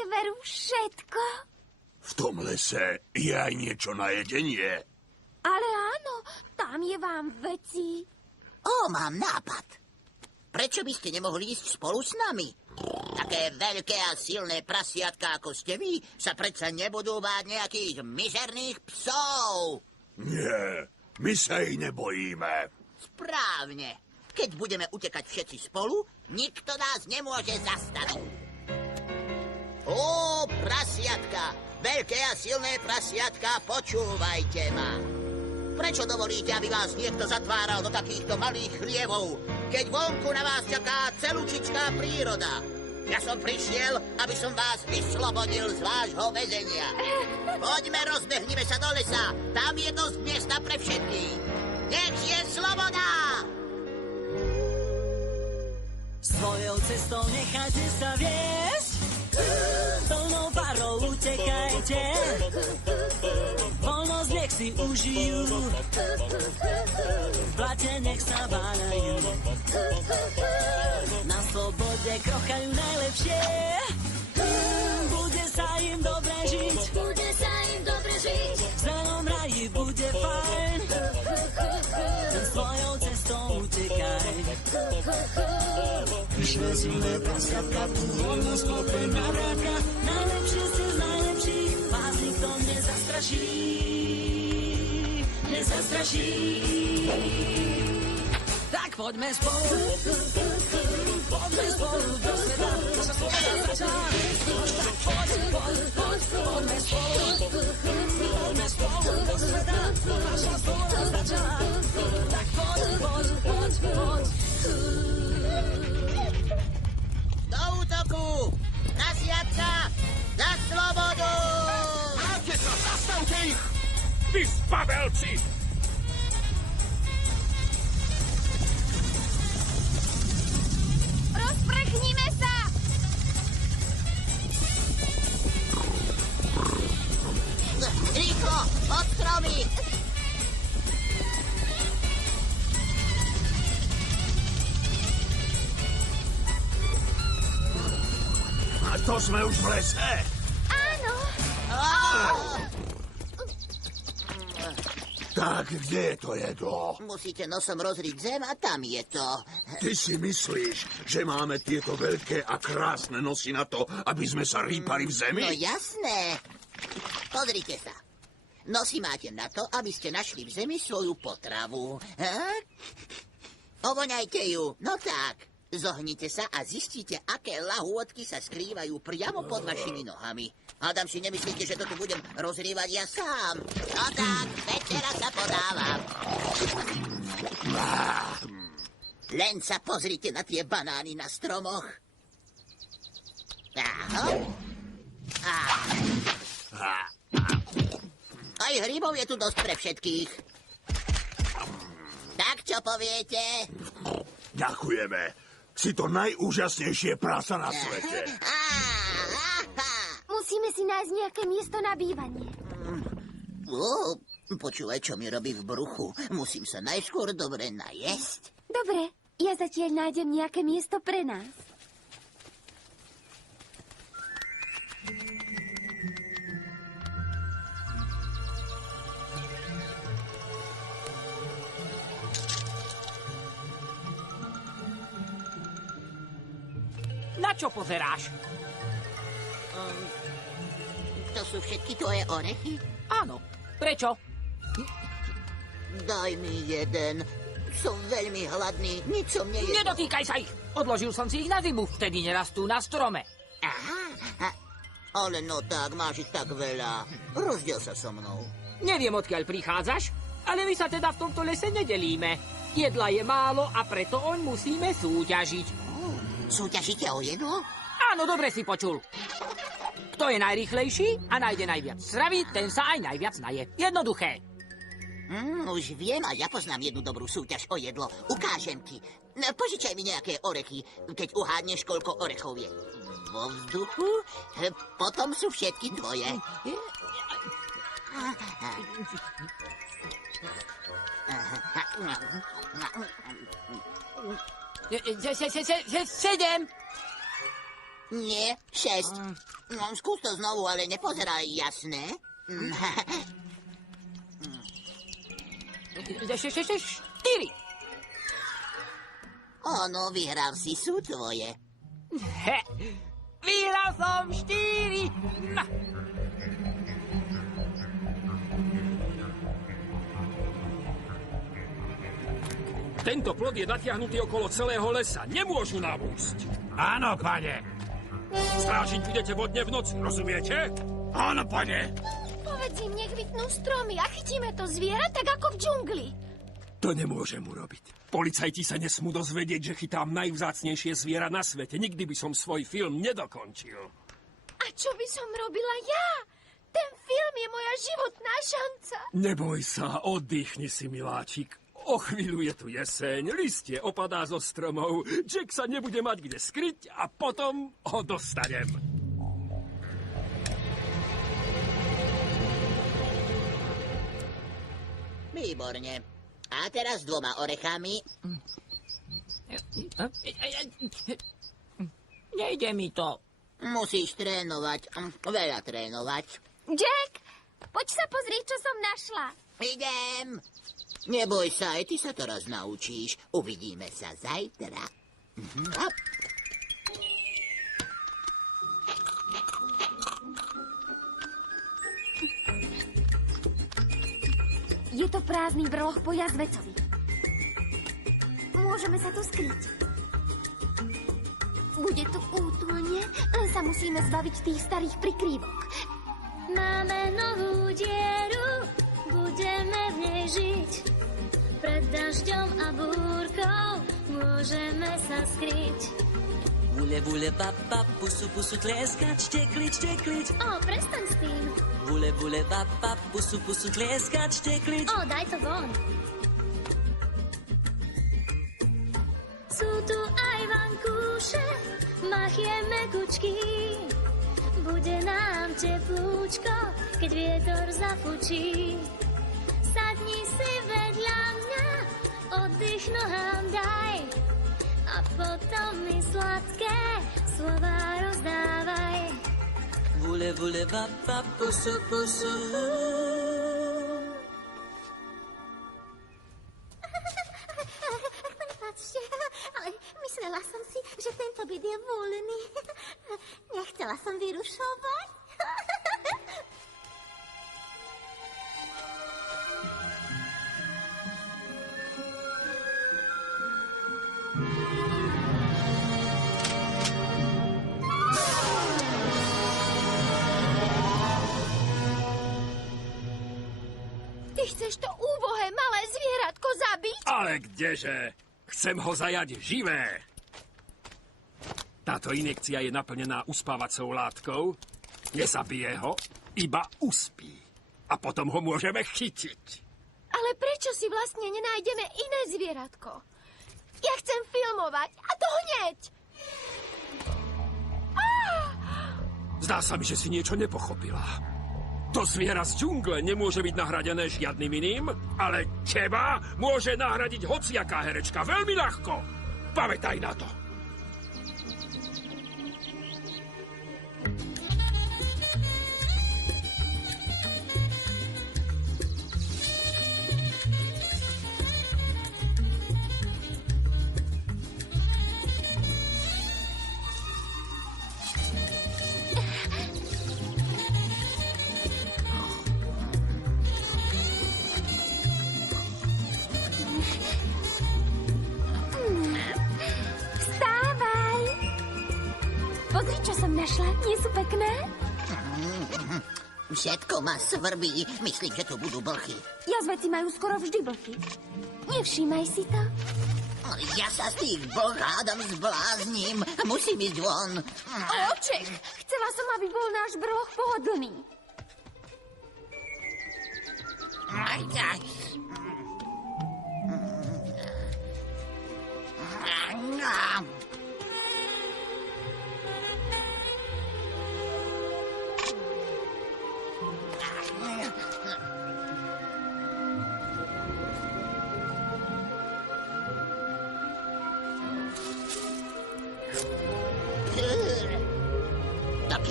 nájde veru všetko. V tom lese je aj niečo na jedenie. Ale áno, tam je vám veci. Mám nápad. Prečo by ste nemohli ísť spolu s nami? Také veľké a silné prasiatka ako ste vy sa predsa nebudú báť nejakých mizerných psov. Nie, my sa ich nebojíme. Správne. Keď budeme utekať všetci spolu, nikto nás nemôže zastaviť. Prasiatka! Veľké a silné prasiatka, počúvajte ma. Prečo dovolíte, aby vás niekto zatváral do takýchto malých chlievov, keď vonku na vás čaká celúčická príroda? Ja som prišiel, aby som vás vyslobodil z vášho väzenia. Poďme, rozbehnime sa do lesa. Tam je dosť miesta pre všetkých. Nech je sloboda! Svojou cestou nechajte sa viesť, plnou parou utekajte, voľnosť nech si užijú, v blate nech sa váľajú, na slobode krochajú najlepšie, bude sa im dobre žiť, v zelenom raji bude fajn, len svojou cestou utekaj. Vyšle silné prasiatka, tu voľnosť klope na vrátka, najlepšie ste z najlepších, vás nikto nezastraší, Tak poďme spolu do sveta, naša sloboda začá. Tak poďme spolu do sveta, naša sloboda začá. Tak poď. Do útoku! Prasiatka! Za slobodu! Máte sa, zastavte ich! Vy zbabelci! Rozprchnime sa! Rýchlo! Od stromy! A to sme už v lese. Áno. Tak, kde je to jedlo? Musíte nosom rozriť zem a tam je to. Ty si myslíš, že máme tieto veľké a krásne nosy na to, aby sme sa rýpali v zemi? No jasné. Pozrite sa. Nosy máte na to, aby ste našli v zemi svoju potravu. Ovoňajte ju. No tak. Zohnite sa a zistíte, aké lahôdky sa skrývajú priamo pod vašimi nohami. Hádam si, nemyslíte, že to tu budem rozrývať ja sám. No tak, večera sa podávam. Len sa pozrite na tie banány na stromoch. Aj hrybov je tu dosť pre všetkých. Tak, čo poviete? Ďakujeme. Si to najúžasnejšie prasa na svete. Musíme si nájsť nejaké miesto na bývanie. Počúvaj, čo mi robí v bruchu. Musím sa najskôr dobre najesť. Dobre, ja zatiaľ nájdem nejaké miesto pre nás. Na čo pozeráš? To sú všetky tvoje orechy? Áno. Prečo? Daj mi jeden. Som veľmi hladný. Nič som nejedol. Nedotýkaj sa ich. Odložil som si ich na zimu. Vtedy nerastú na strome. Ale no tak, máš ich tak veľa. Rozdiel sa so mnou. Neviem, odkiaľ prichádzaš, ale my sa teda v tomto lese nedelíme. Jedla je málo a preto oň musíme súťažiť. Súťažíte o jedlo? Áno, dobre si počul. Kto je najrýchlejší a nájde najviac stravy, ten sa aj najviac naje. Jednoduché. Už viem a ja poznám jednu dobrú súťaž o jedlo. Ukážem ti. Požičaj mi nejaké orechy, keď uhádneš, koľko orechov je. Vo vzduchu, potom sú všetky tvoje. Sedem. Nie, 6. No, skús to znovu, ale nepozeraj, jasné? 4. Ono, vyhral si, sú tvoje. Vyhral som 4. Tento plod je natiahnutý okolo celého lesa. Nemôžu nám úsť. Áno, pane. Strážiť budete vodne v noci, rozumiete? Áno, pane. Povedz im, nech vytnú stromy a chytíme to zviera tak ako v džungli. To nemôžem urobiť. Policajti sa nesmú dozvedieť, že chytám najvzácnejšie zviera na svete. Nikdy by som svoj film nedokončil. A čo by som robila ja? Ten film je moja životná šanca. Neboj sa, oddychni si, miláčik. O chvíľu je tu jeseň, listie opadá zo stromov, Jack sa nebude mať kde skryť a potom ho dostanem. Výborne. A teraz 2 orechami. Nejde mi to. Musíš trénovať, veľa trénovať. Jack, poď sa pozrieť, čo som našla. Idem. Neboj sa, aj ty sa to raz naučíš. Uvidíme sa zajtra. Hop. Je to prázdny brloh po jazvecovi. Môžeme sa tu skryť. Bude tu útulne, len sa musíme zbaviť tých starých prikrývok. Máme novú dieru, budeme v nej žiť. Pred dažďom a búrkou môžeme sa skryť. Vule, vule, baba, pusu, pusu, tlieskať, štekliť, štekliť. O, prestaň s tým. Vule, vule, baba, pusu, pusu, tlieskať, štekliť. O, daj to von. Sú tu aj vankúše, machieme kučky. Bude nám teplúčko, keď vietor zafučí. Sadni si vedľa mňa, oddych nohám daj. A potom mi sladké slova rozdávaj. Vule, vule, baba, pusu, pusu. Prepáčte, ale myslela som si, že tento byt je voľný. Nechcela som vyrušovať. Ty chceš to úbohé malé zvieratko zabiť? Ale kdeže? Chcem ho zajať živé. Táto injekcia je naplnená uspávacou látkou. Nezabije ho, iba uspí. A potom ho môžeme chytiť. Ale prečo si vlastne nenájdeme iné zvieratko? Ja chcem filmovať, a to hneď! Zdá sa mi, že si niečo nepochopila. To zviera z džungle nemôže byť nahradené žiadnym iným, ale teba môže nahradiť hociaká herečka veľmi ľahko. Pamätaj na to. Vstávaj! Pozri, čo som našla. Nie sú pekné? Všetko ma svrbí. Myslím, že tu budú blchy. Jazveci majú skoro vždy blchy. Nevšímaj si to. Ja sa z tých blch hádam zblázním. Musím ísť von. Oček! Chcela som, aby bol náš brloh pohodlný. Aj, aj.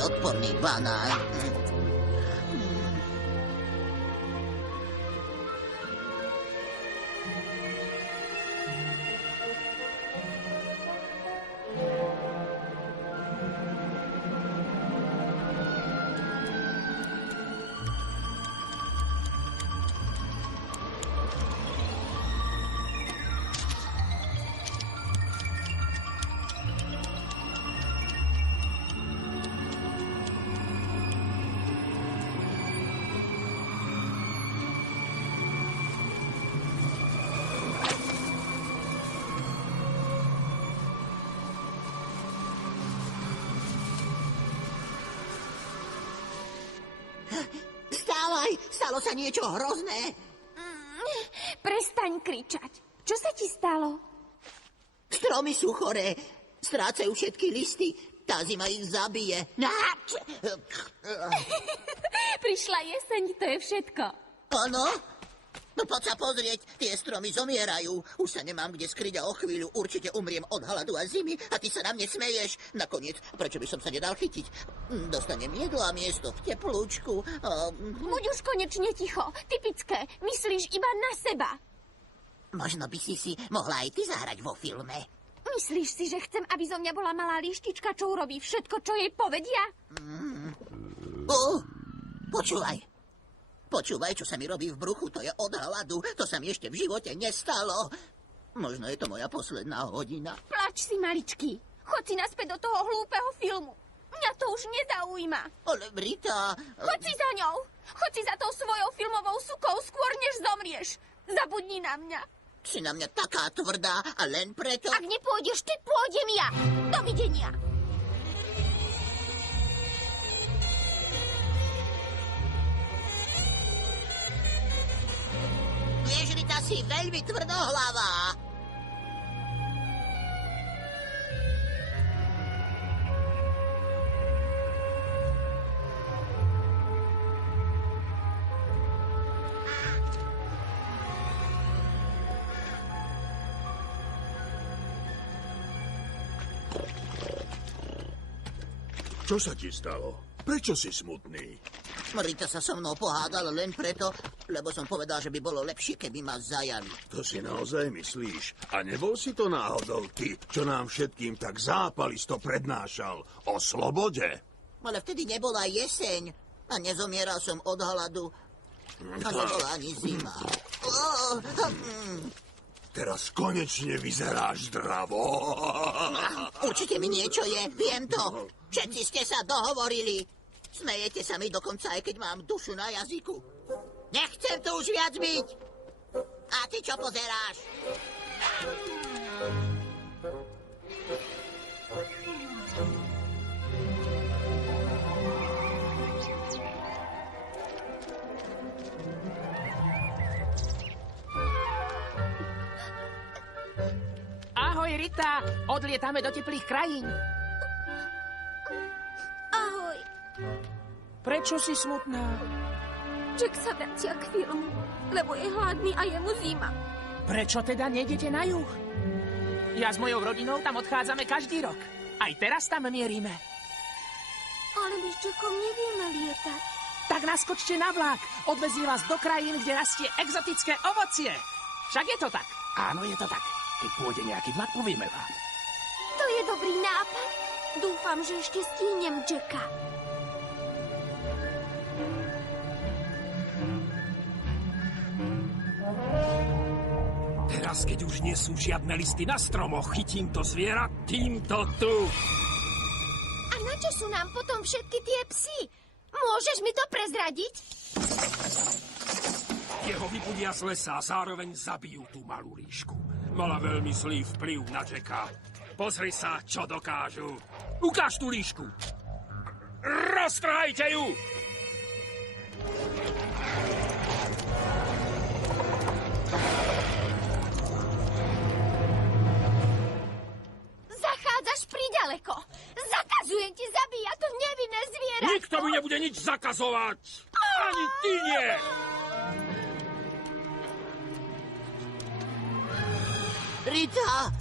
Aký odporný banán. Stávaj, stalo sa niečo hrozné. Prestaň kričať. Čo sa ti stalo? Stromy sú choré, strácajú všetky listy. Tá zima ich zabije. Prišla jeseň, to je všetko. Áno? No poď sa pozrieť, tie stromy zomierajú. Už sa nemám kde skryť a o chvíľu určite umriem od hladu a zimy a ty sa na mne smeješ. Nakoniec, prečo by som sa nedal chytiť? Dostanem jedlo a miesto v teplúčku. Buď už konečne ticho. Typické. Myslíš iba na seba. Možno by si mohla aj ty zahrať vo filme. Myslíš si, že chcem, aby zo mňa bola malá líštička, čo urobí všetko, čo jej povedia? Počúvaj. Počúvaj, čo sa mi robí v bruchu, to je od hladu. To sa mi ešte v živote nestalo. Možno je to moja posledná hodina. Plač si, maličký. Chod si naspäť do toho hlúpeho filmu. Mňa to už nezaujíma. Ale Brita... Chod si za ňou. Chod si za tou svojou filmovou sukou skôr, než zomrieš. Zabudni na mňa. Si na mňa taká tvrdá a len preto... Ak nepôjdeš ty, pôjdem ja. Dovidenia. Vieš, Rita, si veľmi tvrdohlavá. Čo sa ti stalo? Prečo si smutný? Rita sa so mnou pohádala len preto, lebo som povedal, že by bolo lepšie, keby ma zajali. To si naozaj myslíš? A nebol si to náhodou ty, čo nám všetkým tak zápalisto prednášal o slobode? Ale vtedy nebola jeseň a nezomieral som od hladu. A nebola ani zima. Teraz konečne vyzeráš zdravo. Určite mi niečo je, viem to. Všetci ste sa dohovorili. Smejete sa mi dokonca, aj keď mám dušu na jazyku. Nechcem tu už viac byť. A ty čo pozeráš? Ahoj, Rita. Odlietame do teplých krajín. Ahoj. Prečo si smutná? Jack sa vracia k filmu, lebo je hladný a je mu zima. Prečo teda nejdete na juh? Ja s mojou rodinou tam odchádzame každý rok. Aj teraz tam mierime. Ale my s Jackom nevieme lietať. Tak naskočte na vlak. Odvezie vás do krajín, kde rastie exotické ovocie. Však je to tak. Áno, je to tak. Keď pôjde nejaký vlak, povieme vám. To je dobrý nápad. Dúfam, že ešte stihnem Jacka. Teraz, keď už nie sú žiadne listy na stromoch, chytím to zviera týmto tu. A na čo sú nám potom všetky tie psy? Môžeš mi to prezradiť? Jeho vybudia z lesa a zároveň zabijú tú malú líšku. Mala veľmi zlý vplyv na Jacka. Pozri sa, čo dokážu. Ukáž tú líšku. Roztrhajte ju! Zachádzaš priďaleko. Zakazujem ti zabíjať to nevinné zviera. Nikto mi nebude nič zakazovať. Ani ty nie. Rita!